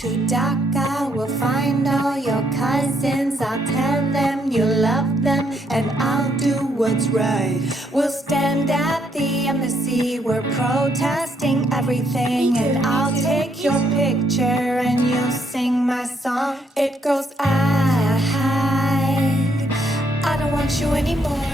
To Dhaka, we'll find all your cousins. I'll tell them you love them, and I'll do what's right. We'll stand at the embassy, we're protesting everything, and I'll take your picture and you'll sing my song. It goes, I don't want you anymore.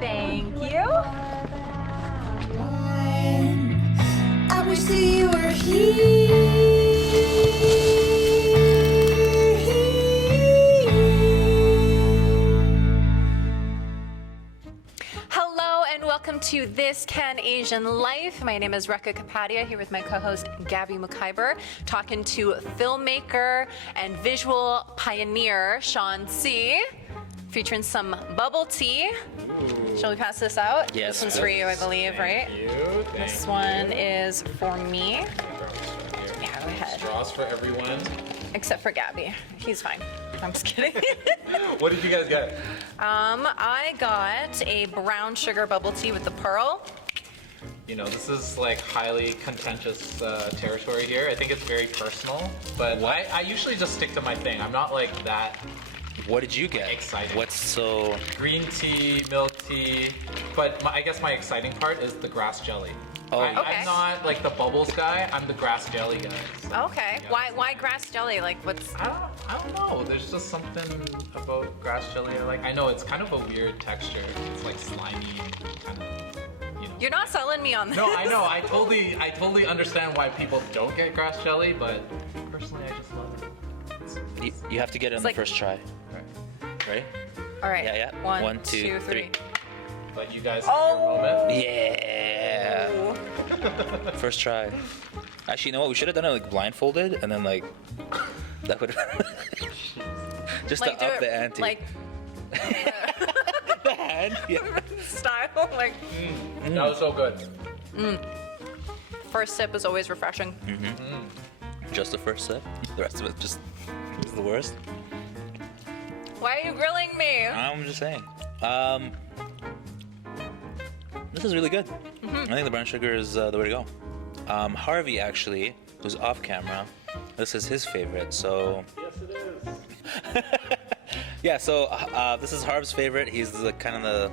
Thank you. I wish that you were here. Hello and welcome to This CanAsian Life. My name is Rekha Gabby here with my co-host Gabby McIver, talking to filmmaker and visual pioneer Shawn Tse, featuring some bubble tea. Shall we pass this out? Yes. This one's for you, I believe, right? This one is for me. Yeah, go ahead. Straws for everyone. Except for Gabby. He's fine. I'm just kidding. What did you guys get? I got a brown sugar bubble tea with the pearl. You know, this is like highly contentious territory here. I think it's very personal, but I usually just stick to my thing. I'm not like that. What did you get? Exciting. What's so... Green tea, milk tea, but I guess my exciting part is the grass jelly. Oh, Okay. I'm not like the bubbles guy, I'm the grass jelly guy. So, Okay. yeah. Why grass jelly? Like, what's... I don't know. There's just something about grass jelly I like. I know it's kind of a weird texture. It's like slimy, kind of, you know. You're not selling me on this. No, I know. I totally understand why people don't get grass jelly, but personally, I just love it. You have to get it on like- the first try. Ready? All right. Yeah. One, two, three. Let you guys have your moment. Yeah. First try. Actually, you know what? We should have done it like blindfolded, and then like that would just Like, to do up it, the ante. Like, the hand. Yeah. style. Like, That was so good. first sip is always refreshing. Just the first sip. The rest of it just is the worst. Why are you grilling me? I'm just saying. This is really good. I think the brown sugar is the way to go. Harvey actually, who's off camera, this is his favorite. So Yes, it is. yeah. So this is Harv's favorite. He's the kind of the.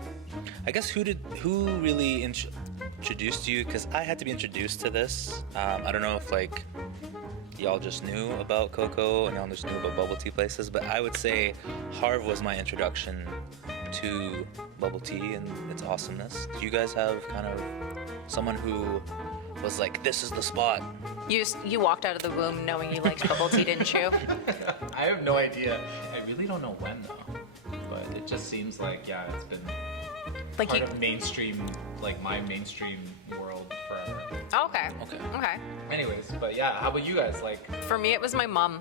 I guess who really introduced you? Because I had to be introduced to this. I don't know if like y'all just knew about cocoa and y'all just knew about bubble tea places, but I would say Harv was my introduction to bubble tea and its awesomeness. Do you guys have kind of someone who was like, this is the spot? You walked out of the womb knowing you liked bubble tea, didn't you? I have no idea. I really don't know when though, but it just seems like it's been Like part you. of mainstream, like my mainstream world forever. Okay. Okay. Anyways, but yeah, how about you guys? Like, For me, it was my mom.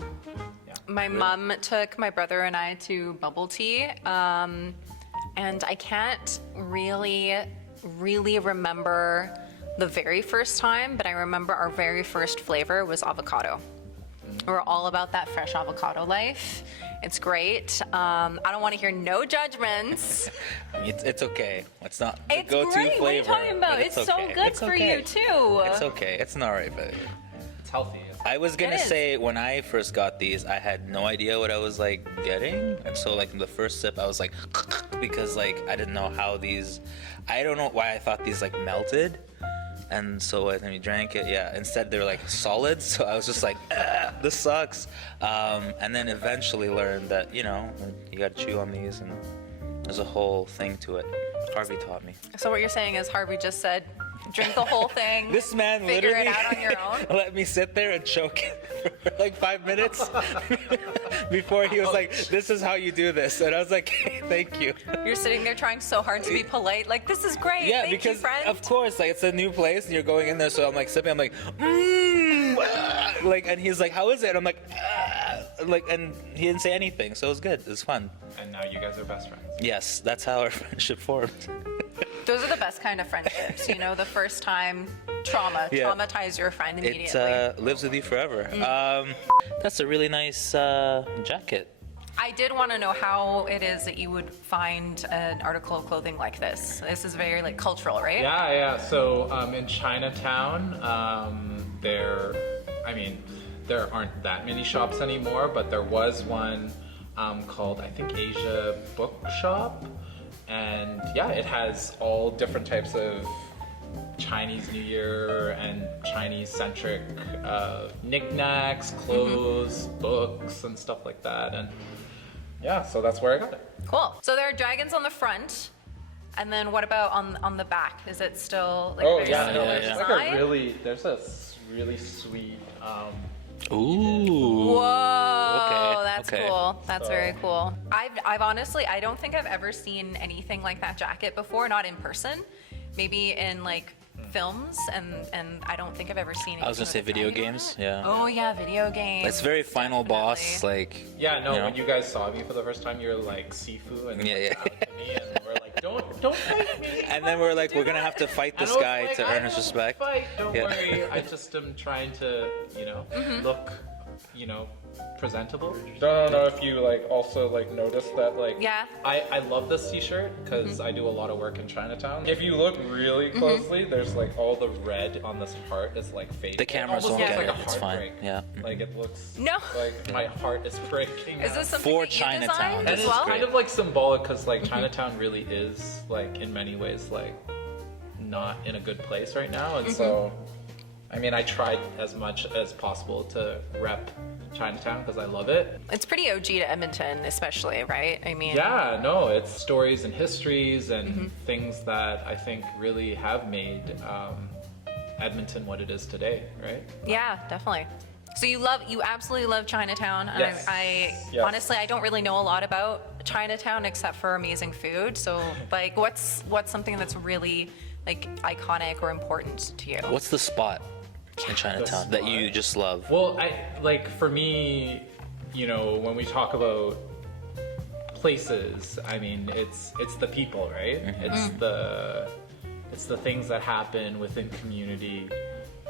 yeah. My mom took my brother and I to bubble tea, and I can't really remember the very first time, but I remember our very first flavor was avocado. We're all about that fresh avocado life. It's great. I don't want to hear no judgments. It's okay. It's not the It's go-to great. flavor. What are you talking about? but It's okay. so good It's for okay. you too. It's okay. It's not right, but It's healthy. I was gonna It is. say when I first got these, I had no idea what I was like getting, and so like the first sip, I was like, because like I didn't know how these. I don't know why I thought these like melted, and so when we drank it, instead they're like solid. So I was just like, this sucks. And then eventually learned that you got to chew on these, and there's a whole thing to it. Harvey taught me. So what you're saying is Harvey just said, drink the whole thing. This man figure literally it out on your own. let me sit there and choke it for like 5 minutes. before he was like, "This is how you do this," and I was like, "Thank you." You're sitting there trying so hard to be polite. Like, this is great. Yeah, Thank you, because friend. of course, like it's a new place and you're going in there, so I'm like sipping. I'm like, like, and he's like, "How is it?" And I'm like, like, and he didn't say anything, so it was good. It was fun. And now you guys are best friends. Yes, that's how our friendship formed. Those are the best kind of friendships. You know, the first time Yeah. traumatize your friend immediately. It lives with you forever. That's a really nice jacket. I did want to know how it is that you would find an article of clothing like this. This is very like cultural, right? Yeah. So in Chinatown, there aren't that many shops anymore, but there was one called, I think, Asia Bookshop. And yeah, it has all different types of Chinese New Year and Chinese-centric knickknacks, clothes, books, and stuff like that. And yeah, so that's where I got it. Cool. So there are dragons on the front, and then what about on the back? Is it still like very similar yeah. design? There's a really sweet. Ooh. Whoa, Okay, that's okay. cool. That's very cool. I've honestly, I don't think I've ever seen anything like that jacket before, not in person. Maybe in like films, and I don't think I've ever seen it. I was gonna say video games. Yeah. Oh yeah, video games. It's very Final Boss, Definitely. like. Yeah, no. you know? When you guys saw me for the first time, you're like Sifu, and Yeah, yeah. to me, and we're like, don't fight me. And then we're like, we're gonna have to fight And this I was guy like, to I earn his won't respect. Fight, don't Yeah. worry. I just am trying to, look, presentable. Don't know if you like also like noticed that like. Yeah. I love this T-shirt because I do a lot of work in Chinatown. If you look really closely, there's like all the red on this heart is like fading. The cameras Almost won't looks get like it. a It's fine. heartbreak. Yeah. Like it looks. No. Like my heart is breaking. Is now. this something For that you Chinatown. designed And as it's well? kind of like symbolic because like Chinatown really is like in many ways like not in a good place right now, and so I mean I tried as much as possible to rep Chinatown because I love it. It's pretty OG to Edmonton, especially, right? I mean, Yeah, no, it's stories and histories and things that I think really have made Edmonton what it is today, right? Yeah, definitely. So you absolutely love Chinatown. And Yes. Yes. Honestly, I don't really know a lot about Chinatown except for amazing food. So like, what's something that's really like iconic or important to you? What's the spot in Chinatown that you spot? just love? Well, for me, when we talk about places, I mean, it's the people, right? It's the things that happen within community,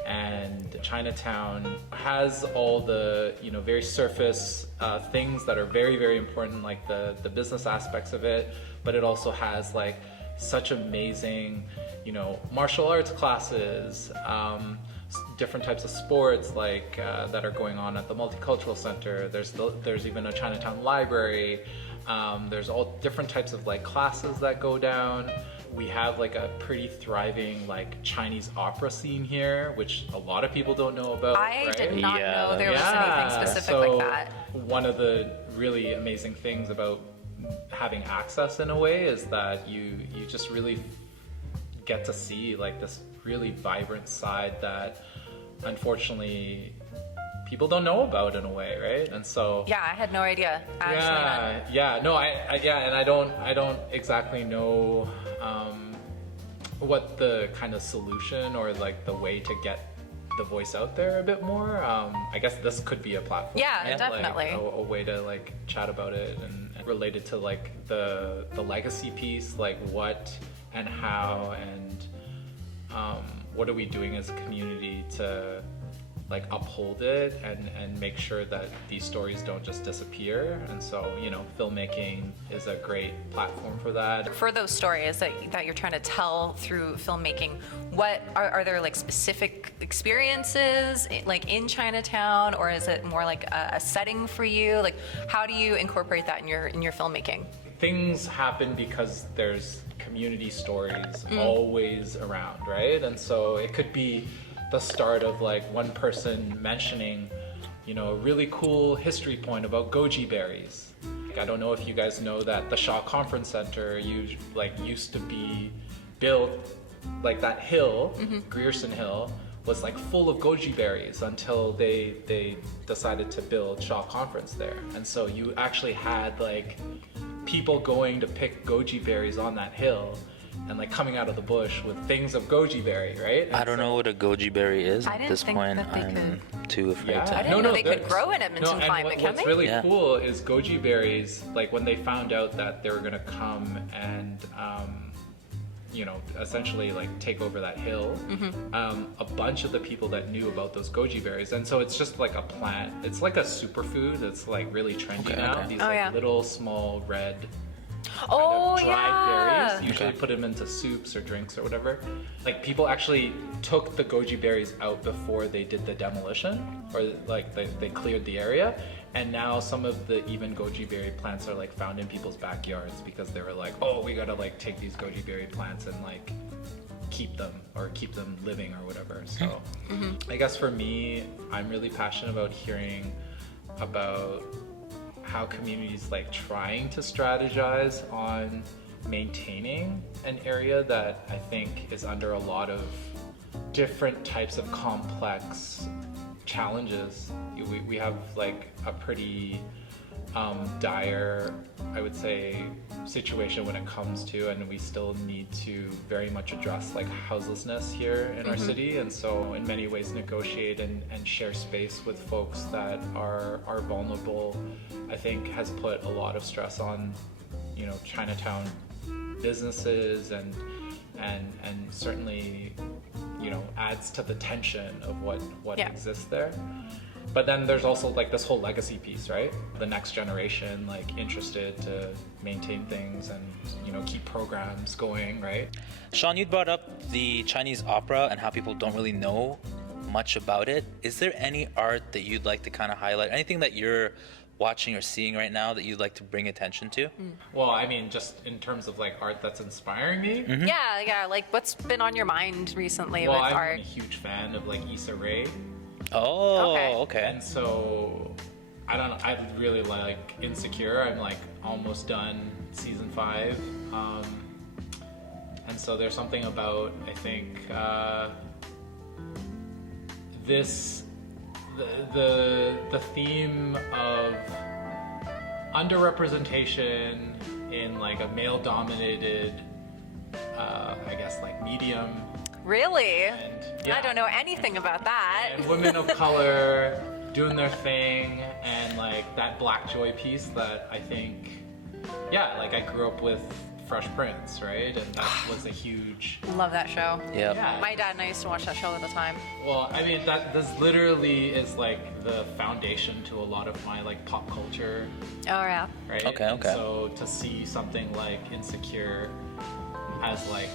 and Chinatown has all the very surface things that are very, very important, like the business aspects of it, but it also has like such amazing martial arts classes, different types of sports like that are going on at the Multicultural Center. There's even a Chinatown library. There's all different types of like classes that go down. We have like a pretty thriving like Chinese opera scene here, which a lot of people don't know about. I right? did not Yeah. know there was anything specific so like that. one of the really amazing things about having access in a way is that you just really get to see like this really vibrant side that unfortunately people don't know about in a way, right? And so Yeah, I had no idea. Actually, and I don't exactly know what the kind of solution or like the way to get the voice out there a bit more. I guess this could be a platform. Yeah, right? definitely. Like, a way to like chat about it and related to like the legacy piece, like what and how and what are we doing as a community to like uphold it and make sure that these stories don't just disappear. And so filmmaking is a great platform for that. For those stories that you're trying to tell through filmmaking, what are there like specific experiences like in Chinatown, or is it more like a setting for you? Like, how do you incorporate that in your filmmaking? Things happen because there's community stories always around, right? And so it could be the start of like one person mentioning, a really cool history point about goji berries. I don't know if you guys know that the Shaw Conference Center used to be built like that hill, Grierson Hill, was like full of goji berries until they decided to build Shaw Conference there. And so you actually had like people going to pick goji berries on that hill and like coming out of the bush with things of goji berry, right? And I don't know what a goji berry is I at didn't this think point. that they I'm too afraid Yeah. to. I didn't know they could there's- grow in Edmonton and climate, can what's they? really Yeah. cool is goji berries, like when they found out that they were gonna come and essentially like take over that hill, a bunch of the people that knew about those goji berries, and so it's just like a plant, it's like a superfood that's like really trendy Okay, now. okay. These Oh, like yeah. little small red Oh, dried yeah. berries. Usually put them into soups or drinks or whatever. Like people actually took the goji berries out before they did the demolition, or like they cleared the area. And now some of the even goji berry plants are like found in people's backyards because they were like, oh, we gotta like take these goji berry plants and like keep them living or whatever. So I guess for me, I'm really passionate about hearing about how communities like trying to strategize on maintaining an area that I think is under a lot of different types of complex challenges. We have like a pretty dire, I would say, situation when it comes to, and we still need to very much address like houselessness here in our city, and so in many ways negotiate and share space with folks that are vulnerable, I think has put a lot of stress on, Chinatown businesses and certainly, adds to the tension of what Yeah. exists there. But then there's also like this whole legacy piece, right? The next generation like interested to maintain things and keep programs going, right? Shawn, you brought up the Chinese opera and how people don't really know much about it. Is there any art that you'd like to kind of highlight? Anything that you're watching or seeing right now that you'd like to bring attention to? Well, I mean, just in terms of like art that's inspiring me. Yeah. Like, what's been on your mind recently Well, with I'm art? a huge fan of like Issa Rae. Oh, Okay. okay. And so, I don't know, I really like Insecure. I'm like almost done season 5. And so there's something about, I think, the theme of underrepresentation in like a male-dominated, I guess like medium. Really? And, yeah. I don't know anything about that. And women of color doing their thing, and like that Black Joy piece that I think, like I grew up with Fresh Prince, right? And that was a huge. Love that show. Yep. Yeah. My dad and I used to watch that show all the time. Well, I mean this literally is like the foundation to a lot of my like pop culture, Oh, yeah. right? Okay, And okay. so to see something like Insecure as like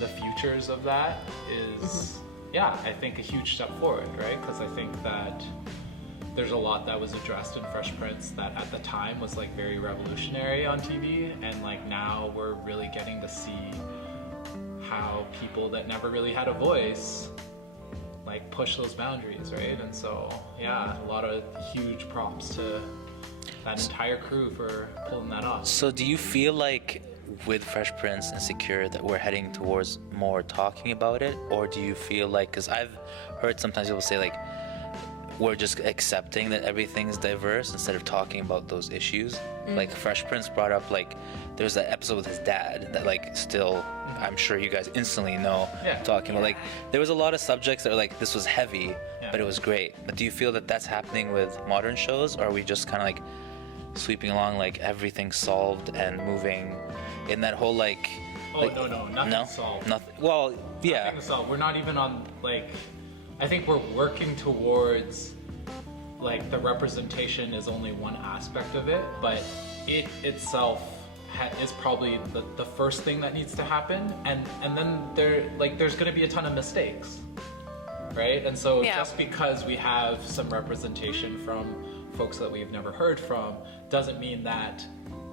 the futures of that is, I think a huge step forward, right? Because I think that there's a lot that was addressed in Fresh Prince that at the time was like very revolutionary on TV, and like now we're really getting to see how people that never really had a voice like push those boundaries, right? And so a lot of huge props to that entire crew for pulling that off. So do you feel like with Fresh Prince and Secure that we're heading towards more talking about it? Or do you feel like, because I've heard sometimes people say like, we're just accepting that everything's diverse instead of talking about those issues. Like Fresh Prince brought up like there's that episode with his dad that like still I'm sure you guys instantly know talking about like there was a lot of subjects that were like this was heavy but it was great. But do you feel that that's happening with modern shows, or are we just kind of like sweeping along like everything's solved and moving in that whole like No, nothing's solved. Nothing. Well, yeah. Nothing's solved. We're not even on like. I think we're working towards like the representation is only one aspect of it, but it itself is probably the first thing that needs to happen, and then there's going to be a ton of mistakes, right? And so just because we have some representation from folks that we've never heard from doesn't mean that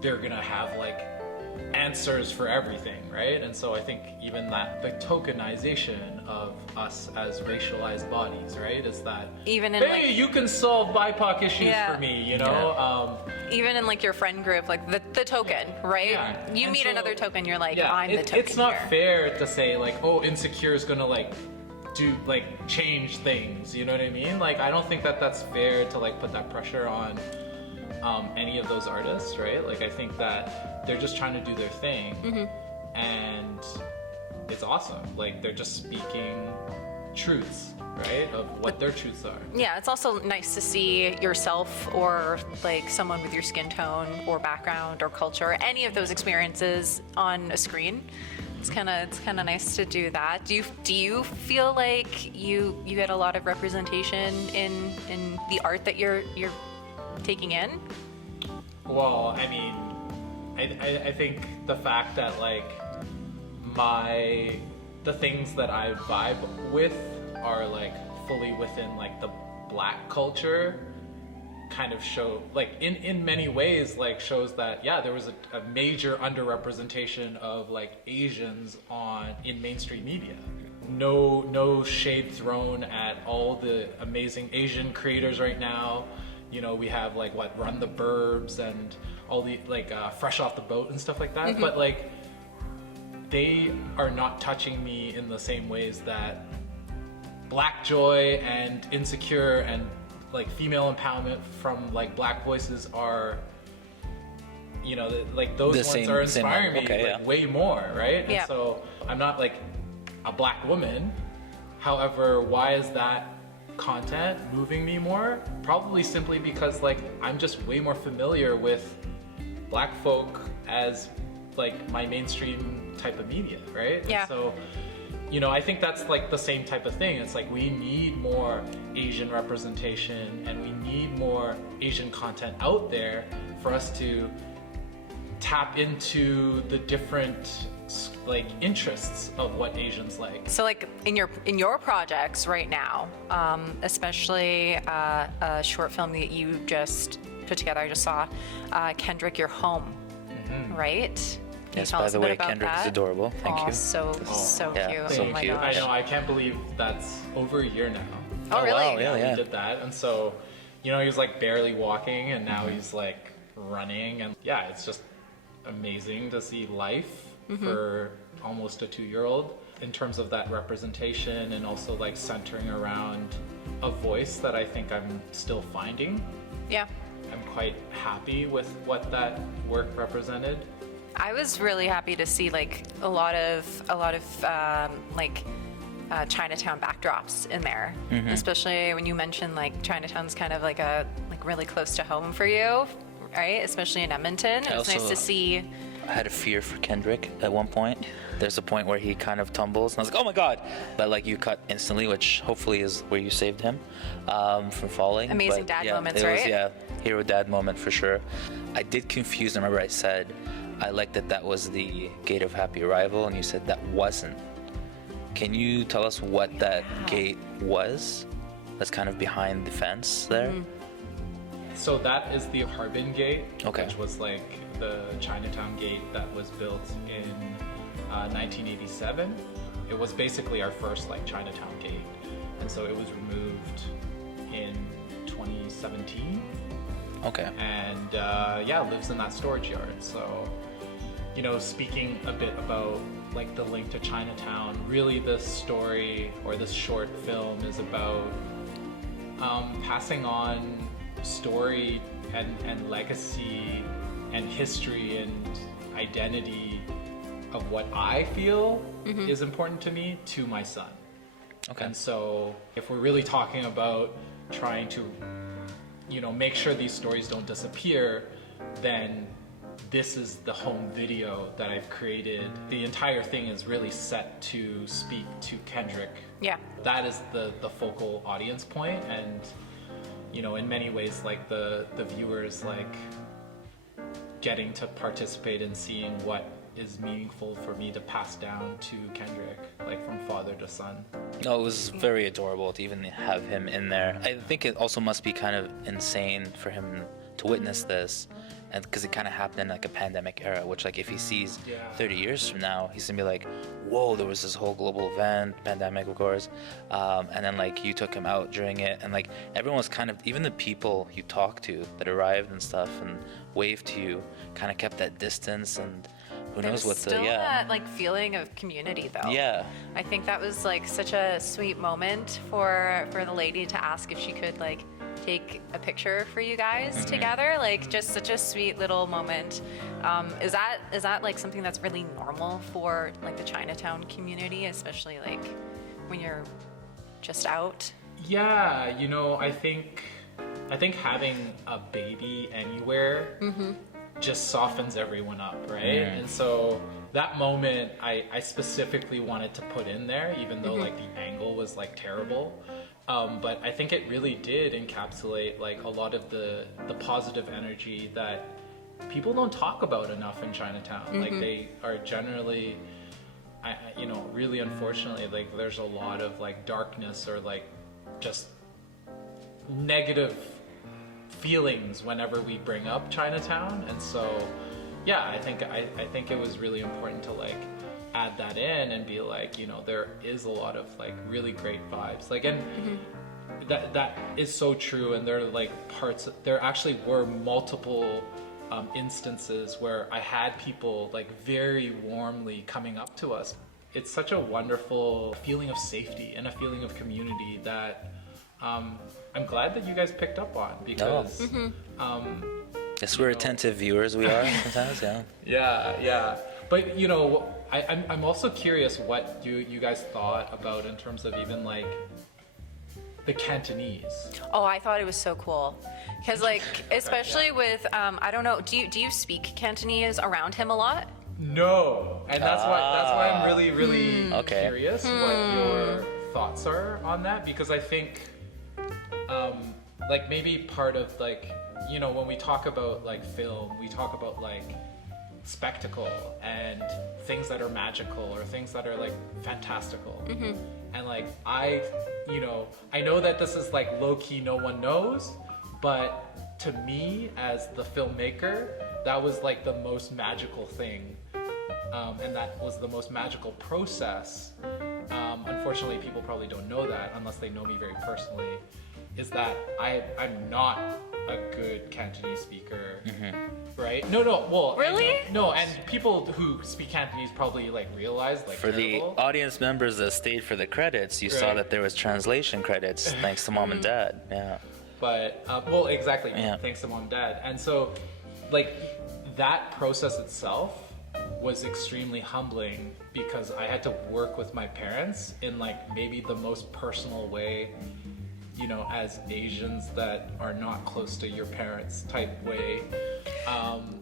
they're going to have like answers for everything, right? And so I think even that the tokenization of us as racialized bodies, right, is that Even in hey, you can solve BIPOC issues for me, even in like your friend group, like the token, right? Yeah. You And meet so- another token, you're like, I'm the token it's not here. fair to say like, oh, Insecure is gonna like do like change things, you know what I mean? Like I don't think that that's fair to like put that pressure on any of those artists, right? Like I think that they're just trying to do their thing, and it's awesome. Like they're just speaking truths, right, of what their truths are. Yeah, it's also nice to see yourself or like someone with your skin tone or background or culture, any of those experiences on a screen. It's kind of nice to do that. Do you feel like you get a lot of representation in the art that you're taking in? Well, I mean, I think the fact that like the things that I vibe with are like fully within like the Black culture kind of show, like in many ways, like shows that yeah, there was a major underrepresentation of like Asians in mainstream media. No shade thrown at all the amazing Asian creators right now. You know, we have like Run the Burbs and all the like Fresh Off the Boat and stuff like that. But like they are not touching me in the same ways that Black joy and Insecure and like female empowerment from like Black voices are, you know, like those ones are inspiring me way more, right? Yeah. And so I'm not like a Black woman. However, why is that content moving me more? Probably simply because like I'm just way more familiar with Black folk as like my mainstream type of media, right? Yeah. And so, you know, I think that's like the same type of thing. It's like we need more Asian representation and we need more Asian content out there for us to tap into the different like interests of what Asians like. So like in your projects right now, especially a short film that you just put together, I just saw, Kendrick, You're Home, right? Can Yes, you tell by us the a bit way, about Kendrick is that? adorable. Thank you. So yeah, cute. so Oh my cute. gosh. I know, I can't believe that's over a year now. Oh, really? Wow, We yeah. did that, and so, you know, he was like barely walking, and now he's like running, and yeah, it's just amazing to see life for almost a 2-year-old in terms of that representation, and also like centering around a voice that I think I'm still finding. Yeah. I'm quite happy with what that work represented. I was really happy to see like a lot of Chinatown backdrops in there, especially when you mentioned like Chinatown's kind of like really close to home for you, right? Especially in Edmonton. It was nice to see. I had a fear for Kendrick at one point. There's a point where he kind of tumbles, and I was like, "Oh my God!" But like you cut instantly, which hopefully is where you saved him from falling. Amazing But, dad yeah, moments, it was, right? Yeah, hero dad moment for sure. I did confuse. Remember, I said I liked that was the gate of happy arrival, and you said that wasn't. Can you tell us what that gate was? That's kind of behind the fence there. So that is the Harbin Gate, Okay. which was like the Chinatown gate that was built in 1987. It was basically our first like Chinatown gate, and so it was removed in 2017. Okay. And lives in that storage yard. So, you know, speaking a bit about like the link to Chinatown, really this story or this short film is about passing on story and legacy and history and identity of what I feel is important to me to my son. Okay. And so if we're really talking about trying to, you know, make sure these stories don't disappear, then this is the home video that I've created. The entire thing is really set to speak to Kendrick. Yeah. That is the focal audience point, and you know, in many ways, like the viewers like getting to participate in seeing what is meaningful for me to pass down to Kendrick, like from father to son. No, it was very adorable to even have him in there. I think it also must be kind of insane for him to witness this, and because it kind of happened in like a pandemic era, which like if he sees 30 years from now, he's gonna be like, whoa, there was this whole global event, pandemic of course, and then like you took him out during it, and like everyone was kind of, even the people you talked to that arrived and stuff and waved to you, kind of kept that distance, and who There knows was what the still that like feeling of community though. Yeah. I think that was like such a sweet moment for the lady to ask if she could like take a picture for you guys together. Like just such a sweet little moment. Is that like something that's really normal for like the Chinatown community, especially like when you're just out? Yeah, you know, I think having a baby anywhere just softens everyone up, right? And so that moment I specifically wanted to put in there, even though like the angle was like terrible. But I think it really did encapsulate like a lot of the positive energy that people don't talk about enough in Chinatown. Like they are generally, you know, really unfortunately, like there's a lot of like darkness or like just negative feelings whenever we bring up Chinatown. And so yeah, I think it was really important to like add that in and be like, you know, there is a lot of like really great vibes, like, and that is so true. And there are like there actually were multiple instances where I had people like very warmly coming up to us. It's such a wonderful feeling of safety and a feeling of community that I'm glad that you guys picked up on, because Yes, we're attentive viewers. We are sometimes. Yeah. yeah. But you know, I'm also curious what you guys thought about in terms of even like the Cantonese. Oh, I thought it was so cool. Because like, especially with, I don't know, do you speak Cantonese around him a lot? No, and that's why I'm really Okay. curious what your thoughts are on that, because I think like maybe part of like, you know, when we talk about like film, we talk about like spectacle and things that are magical or things that are like fantastical. And like I know that this is like low-key, no one knows, but to me as the filmmaker, that was like the most magical thing, and that was the most magical process. Unfortunately, people probably don't know that unless they know me very personally, is that I'm not a good Cantonese speaker, right? No, well, Really? No, and people who speak Cantonese probably like realize like For terrible. the audience members that stayed for the credits, you saw Right. that there was translation credits thanks to mom and dad. Yeah. But well, exactly. Yeah. Thanks to mom and dad. And so, like, that process itself was extremely humbling, because I had to work with my parents in like maybe the most personal way, you know, as Asians that are not close to your parents type way.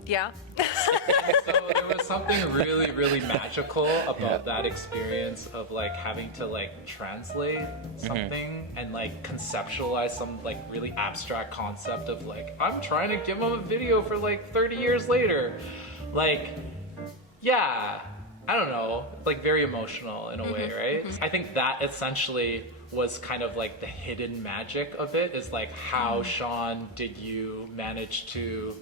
Yeah. So there was something really, really magical about that experience of like having to like translate something and like conceptualize some like really abstract concept of like, I'm trying to give them a video for like 30 years later. Like, yeah, I don't know, like very emotional in a way, right? I think that essentially was kind of like the hidden magic of it, is like how Shawn did you manage to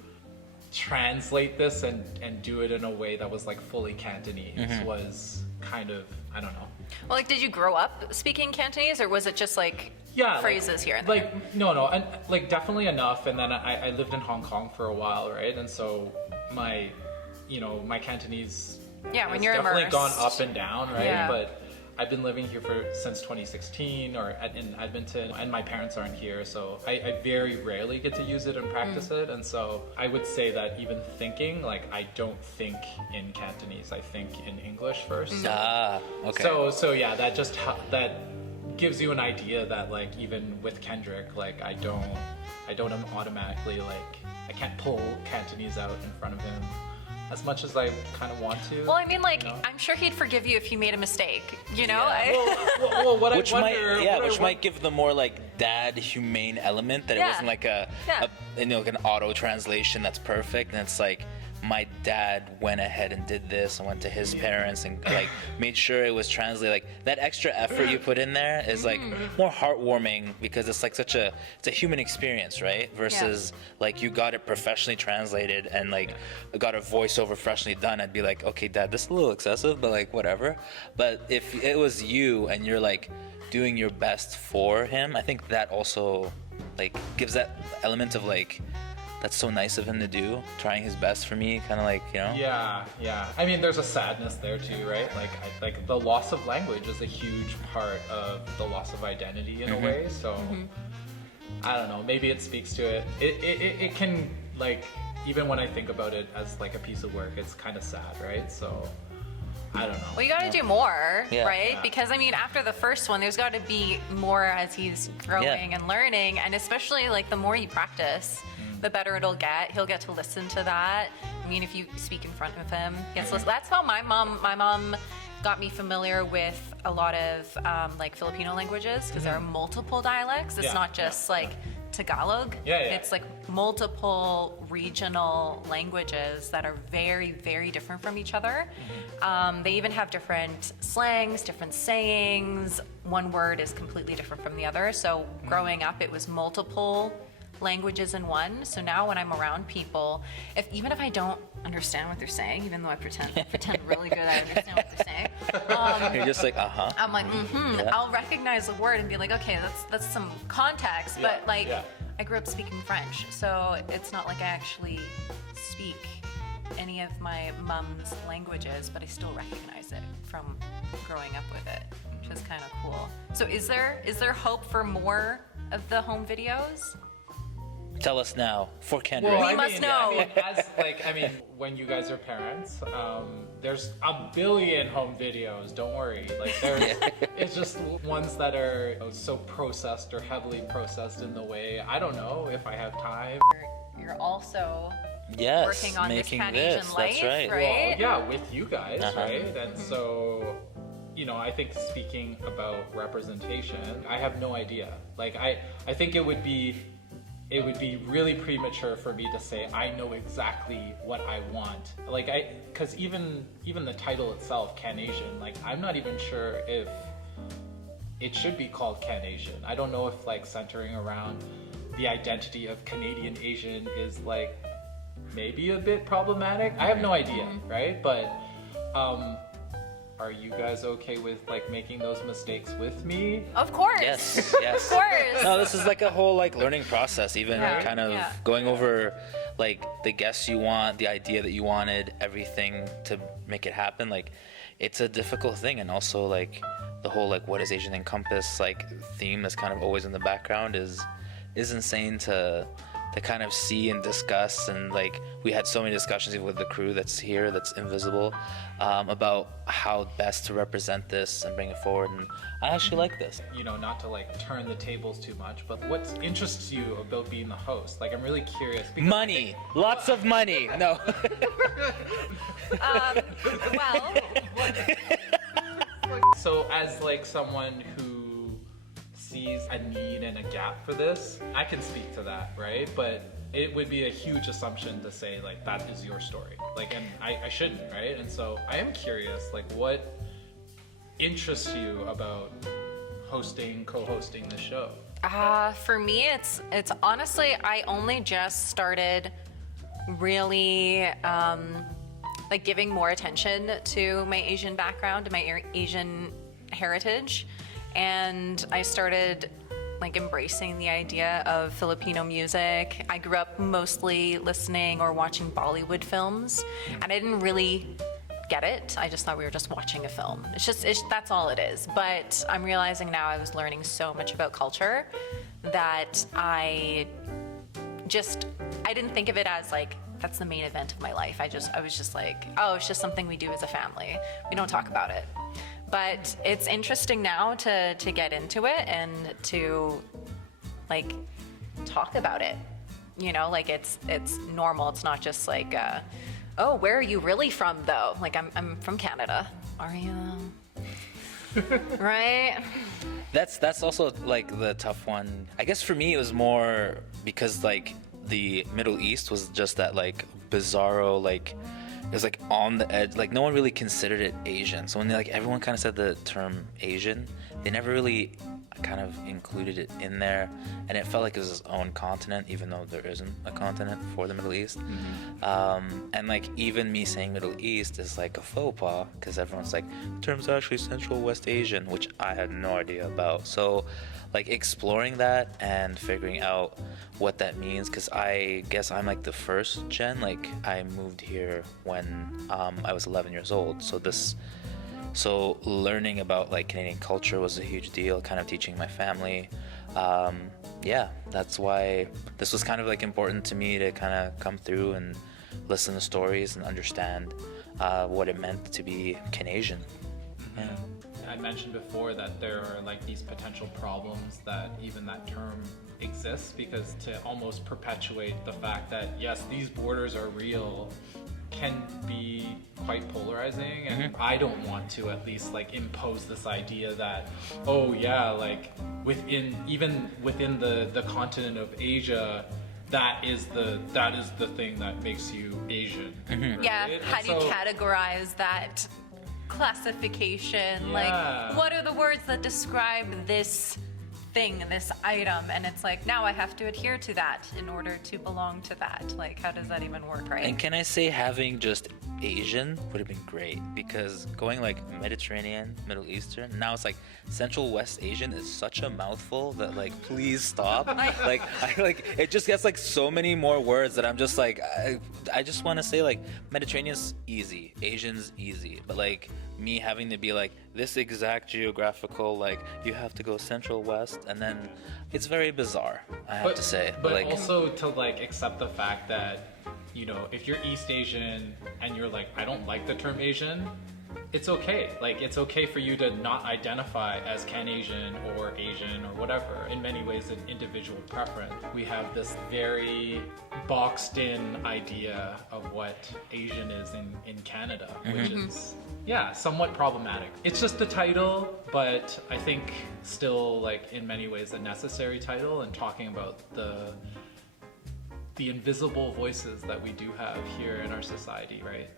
translate this and do it in a way that was like fully Cantonese, was kind of, I don't know. Well, like, did you grow up speaking Cantonese, or was it just like phrases here and there? Like no, and like definitely enough. And then I lived in Hong Kong for a while, right? And so my Cantonese when has you're definitely immersed. gone up and down, right? Yeah. But I've been living here since 2016, in Edmonton, and my parents aren't here, so I very rarely get to use it and practice it. And so I would say that even thinking, like, I don't think in Cantonese, I think in English first. Okay. So yeah, that gives you an idea that like even with Kendrick, like I don't automatically, like, I can't pull Cantonese out in front of him as much as I kind of want to. Well, I mean, like, you know? I'm sure he'd forgive you if you made a mistake, you know? Well, what Which I wonder, might give the more like dad humane element, that it wasn't like a like an auto translation that's perfect, and it's like my dad went ahead and did this and went to his parents and like made sure it was translated. Like that extra effort you put in there is like more heartwarming, because it's like it's a human experience, right? Versus like you got it professionally translated and like got a voiceover freshly done. I'd be like, okay, dad, this is a little excessive, but like whatever. But if it was you and you're like doing your best for him, I think that also like gives that element of like that's so nice of him to do, trying his best for me, kind of like, you know. Yeah. I mean, there's a sadness there too, right? Like the loss of language is a huge part of the loss of identity in a way. So I don't know. Maybe it speaks to it. It can, like, even when I think about it as like a piece of work, it's kind of sad, right? So I don't know. Well, you got to do more, Yeah. right? Yeah. Because I mean, after the first one, there's got to be more as he's growing and learning, and especially like the more you practice, the better it'll get. He'll get to listen to that. I mean, if you speak in front of him, he gets to listen. That's how my mom got me familiar with a lot of like Filipino languages, because there are multiple dialects. It's not just like Tagalog. It's like multiple regional languages that are very, very different from each other. They even have different slangs, different sayings. One word is completely different from the other. So growing up, it was multiple languages in one. So now when I'm around people, even if I don't understand what they're saying, even though I pretend really good I understand what they're saying, You're just like, I'm like, I'll recognize the word and be like, okay, that's some context, but like, I grew up speaking French, so it's not like I actually speak any of my mom's languages, but I still recognize it from growing up with it, which is kind of cool. So is there hope for more of the home videos? tell us now for Kendra. Well, We must know. I mean, when you guys are parents, there's a billion home videos. Don't worry. Like, there's, it's just ones that are so processed or heavily processed in the way. I don't know if I have time. You're also Yes, working on this making CanAsian this. life, That's right. right? Well, yeah, with you guys, right? And so, you know, I think speaking about representation, I have no idea. Like, I think it would be really premature for me to say I know exactly what I want. Like, because even the title itself, CanAsian, like, I'm not even sure if it should be called CanAsian. I don't know if, like, centering around the identity of Canadian Asian is, like, maybe a bit problematic. I have no idea, right? But are you guys okay with, like, making those mistakes with me? Of course. Yes, yes. Of course. No, this is like a whole like learning process, even kind of going over like the guests you want, the idea that you wanted, everything to make it happen. Like, it's a difficult thing, and also like the whole like what does Asian encompass like theme that's kind of always in the background is insane to kind of see and discuss. And like we had so many discussions even with the crew that's here, that's invisible, about how best to represent this and bring it forward. And I actually like this. You know, not to like turn the tables too much, but what interests you about being the host? Like, I'm really curious. Money, lots of money. No. Well, So as like someone who sees a need and a gap for this, I can speak to that, right? But it would be a huge assumption to say like that is your story. Like, and I shouldn't, right? And so I am curious, like, what interests you about co-hosting the show? for me, it's honestly, I only just started really like giving more attention to my Asian background, to my Asian heritage, and I started like embracing the idea of Filipino music. I grew up mostly listening or watching Bollywood films, and I didn't really get it. I just thought we were just watching a film. That's all it is. But I'm realizing now I was learning so much about culture that I didn't think of it as like that's the main event of my life. I was just like, oh, it's just something we do as a family. We don't talk about it. But it's interesting now to get into it and to like talk about it. You know, like it's normal. It's not just like, oh, where are you really from though? Like I'm from Canada. Are you? Right? That's also like the tough one. I guess for me it was more because like the Middle East was just that like bizarro, like it was like on the edge, like no one really considered it Asian. So when like everyone kind of said the term Asian, they never really I kind of included it in there, and it felt like it was its own continent, even though there isn't a continent for the Middle East. And like even me saying Middle East is like a faux pas, because everyone's like, the term's actually Central West Asian, which I had no idea about. So like exploring that and figuring out what that means, because I guess I'm like the first gen. Like I moved here when I was 11 years old, so learning about like Canadian culture was a huge deal, kind of teaching my family. Yeah, that's why this was kind of like important to me to kind of come through and listen to stories and understand what it meant to be CanAsian. Yeah. I mentioned before that there are like these potential problems that even that term exists, because to almost perpetuate the fact that yes, these borders are real can be quite polarizing, and I don't want to at least like impose this idea that, oh yeah, like even within the continent of Asia, that is the thing that makes you Asian. Right? Yeah, how do you So- categorize that classification? Yeah. Like, what are the words that describe this thing, this item? And it's like, now I have to adhere to that in order to belong to that. Like, how does that even work, right? And can I say having just Asian would have been great, because going like Mediterranean, Middle Eastern, now it's like Central West Asian is such a mouthful that like please stop. I it just gets like so many more words that I'm just like I just want to say like Mediterranean's easy, Asian's easy, but like me having to be like this exact geographical, like you have to go Central West, and then it's very bizarre, I have to say. But like also to like accept the fact that, you know, if you're East Asian and you're like, I don't like the term Asian, it's okay. Like, it's okay for you to not identify as CanAsian or Asian or whatever. In many ways, an individual preference. We have this very boxed in idea of what Asian is in Canada, which is, yeah, somewhat problematic. It's just a title, but I think still, like, in many ways, a necessary title, and talking about the invisible voices that we do have here in our society, right?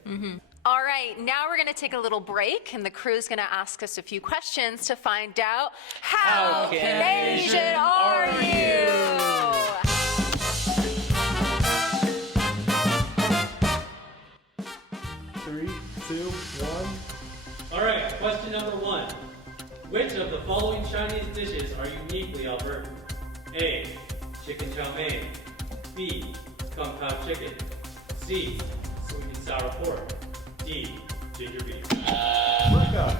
All right, now we're going to take a little break, and the crew's going to ask us a few questions to find out how CanAsian are you? 3, 2, 1. All right, question number 1. Which of the following Chinese dishes are uniquely Albertan? A. Chicken chow mein. B. Kung Pao chicken. C. Sweet and sour pork. D. Ginger beef. Rekha.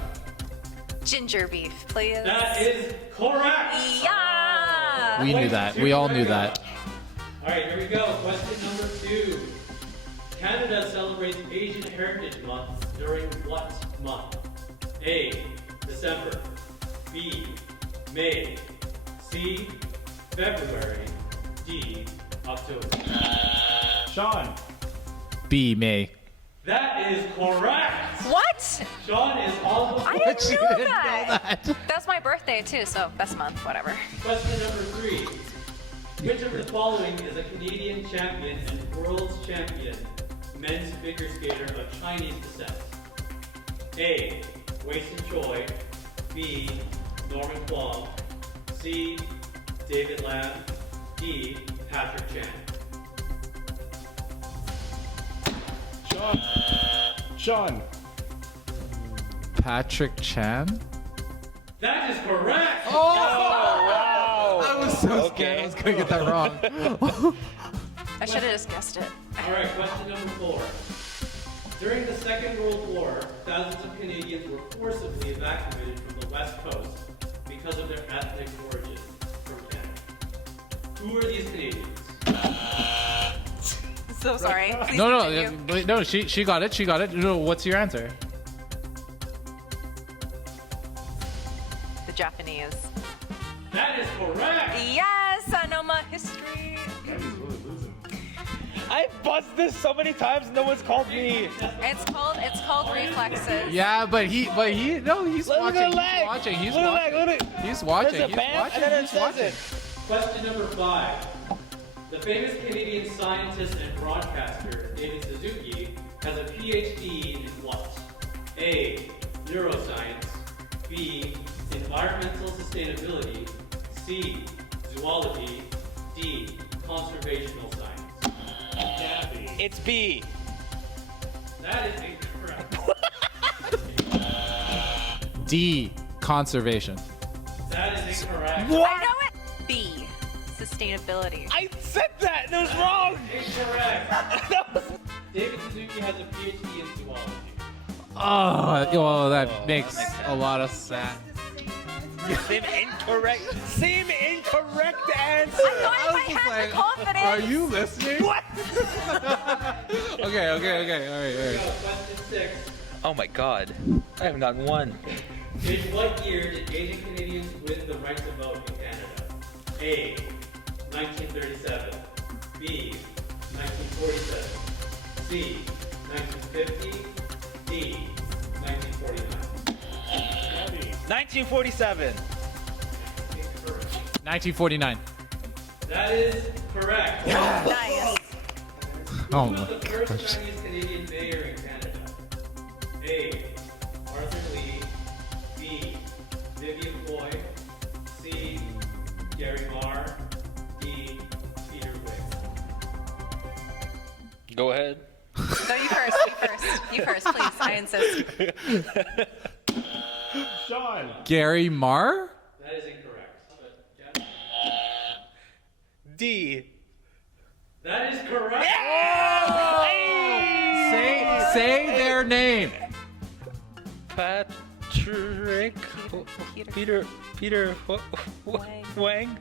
Ginger beef, please. That is correct! Yeah! We knew that. We all knew that. All right, here we go. Question number 2. Canada celebrates Asian Heritage Month during what month? A. December. B. May. C. February. D. October. Shawn. B. May. That is correct! What? Shawn is almost I didn't know that. That's my birthday too, so best month, whatever. Question number 3. Which of the following is a Canadian champion and world's champion men's figure skater of Chinese descent? A. Wei-Sin Choi. B. Norman Plum. C. David Lam. D. Patrick Chan. Shawn. Patrick Chan? That is correct! I was so scared I was going to get that wrong. I should have just guessed it. Alright, question number 4. During the Second World War, thousands of Canadians were forcibly evacuated from the West Coast because of their ethnic origin from Canada. Who are these Canadians? So sorry. Please No, continue. no, she got it. She got it. No, what's your answer? The Japanese. That is correct! Yes, I know my history. I buzzed this so many times, no one's called me. It's called reflexes. Yeah, but he's Look watching. at He's the leg. watching. He's Look at the watching. leg, look at it. He's watching. There's a He's bam, watching. and then it He's says watching. it. Question number 5. The famous Canadian scientist and broadcaster David Suzuki has a PhD in what? A. Neuroscience. B. environmental sustainability, C, zoology, D, conservational science. Gabby. It's B. That is incorrect. D, conservation. That is incorrect. I know it. B, sustainability. I said that. It was wrong. Incorrect. David Suzuki has a PhD in zoology. Oh, well, that makes makes a lot of sense. Same incorrect answer. I thought if I had the confidence. Are you listening? What? Okay, all right. Question 6. Oh my God. I haven't gotten one. In what year did Asian Canadians win the right to vote in Canada? A, 1937. B, 1947. C, 1950. D, 1949. Gabby. 1947. Incorrect. 1949. That is correct. Nice. Oh Who my was the first Chinese Canadian mayor in Canada? A, Arthur Lee. B, Vivian Foy. C, Gary Marr. D, Peter Wing. Go ahead. No, you first. You first, please. I insist. Shawn. Gary Marr? That is incorrect. But, yeah. D. That is correct. Say their name. Patrick. Peter. Wang.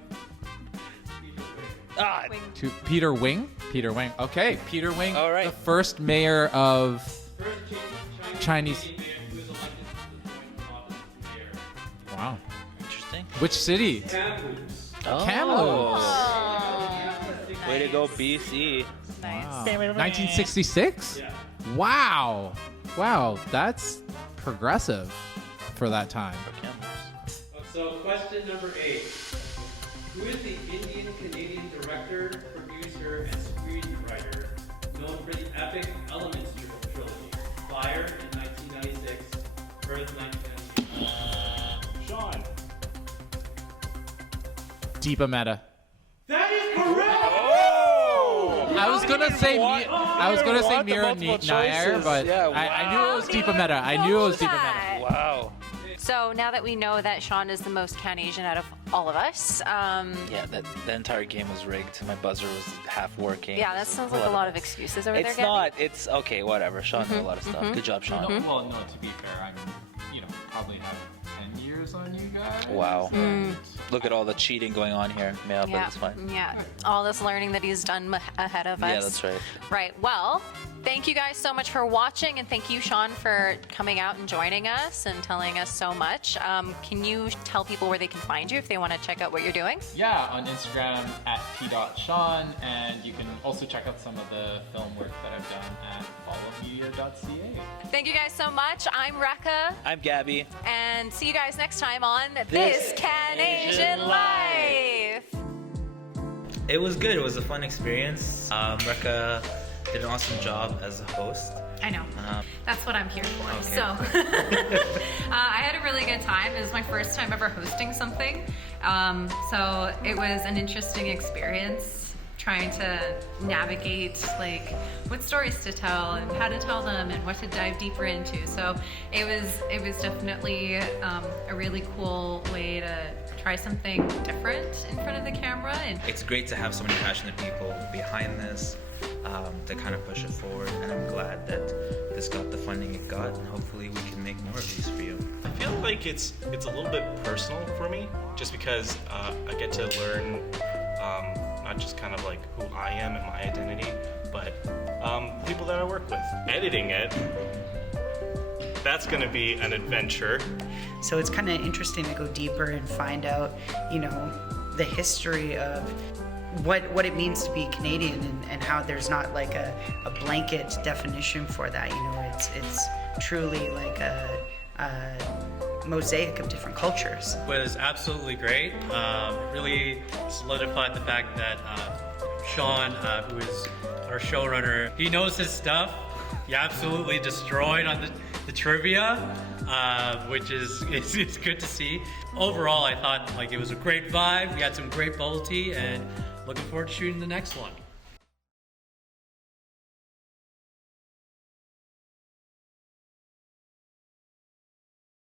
Ah. To Peter Wing? Peter Wing. Okay, Peter Wing. All right. The first mayor of First Chinese. Canadian mayor who was elected to the joint office of mayor. Wow. Interesting. Which city? Kamloops. Kamloops. Way to go, BC. Nice. 1966? Yeah. Wow. Wow, that's progressive for that time. So question number 8. Who is the Indian-Canadian director, producer, and screenwriter known for the epic Elements trilogy? Fire in 1996, Earth 1998. Shawn. Deepa Meta. That is correct! I was gonna say want the Mira multiple Nair, choices. but Yeah, I knew it was Deepa Meta. I knew it was Deepa Meta. Wow. So now that we know that Shawn is the most CanAsian out of all of us, Yeah, the entire game was rigged. My buzzer was half working. yeah, that sounds like a lot of excuses over there, It's Gabby. not. It's okay. Whatever. Sean knew a lot of stuff. Good job, Sean. No, well, no, to be fair, I'm, probably have 10 years on you guys. Wow. Look at all the cheating going on here. Yeah, but Yeah, it's fine. yeah. All this learning that he's done ahead of us. Yeah, that's right. Right. Well, thank you guys so much for watching, and thank you, Shawn, for coming out and joining us and telling us so much. Can you tell people where they can find you if they want to check out what you're doing? Yeah, on Instagram at p.shawn, and you can also check out some of the film work that I've done at followmedia.ca. Thank you guys so much. I'm Rekha, I'm Gabby. and see you guys next time on This CanAsian Life. It was good. It was a fun experience. Rekha did an awesome job as a host. I know. That's what I'm here for. Okay. So I had a really good time. It was my first time ever hosting something. So it was an interesting experience trying to navigate like what stories to tell and how to tell them and what to dive deeper into. So it was definitely a really cool way to try something different in front of the camera. And It's great to have so many passionate people behind this to kind of push it forward, and I'm glad that this got the funding it got, and hopefully we can make more of these for you. I feel like it's a little bit personal for me, just because I get to learn not just kind of like who I am and my identity, but people that I work with. Editing it, that's going to be an adventure. So it's kind of interesting to go deeper and find out, the history of what it means to be Canadian and how there's not like a blanket definition for that. It's truly like a mosaic of different cultures. Was absolutely great. Really solidified the fact that Shawn, who is our showrunner, he knows his stuff. He absolutely destroyed on the trivia, which is it's good to see. Overall, I thought like it was a great vibe. We had some great bubble tea, and looking forward to shooting the next one.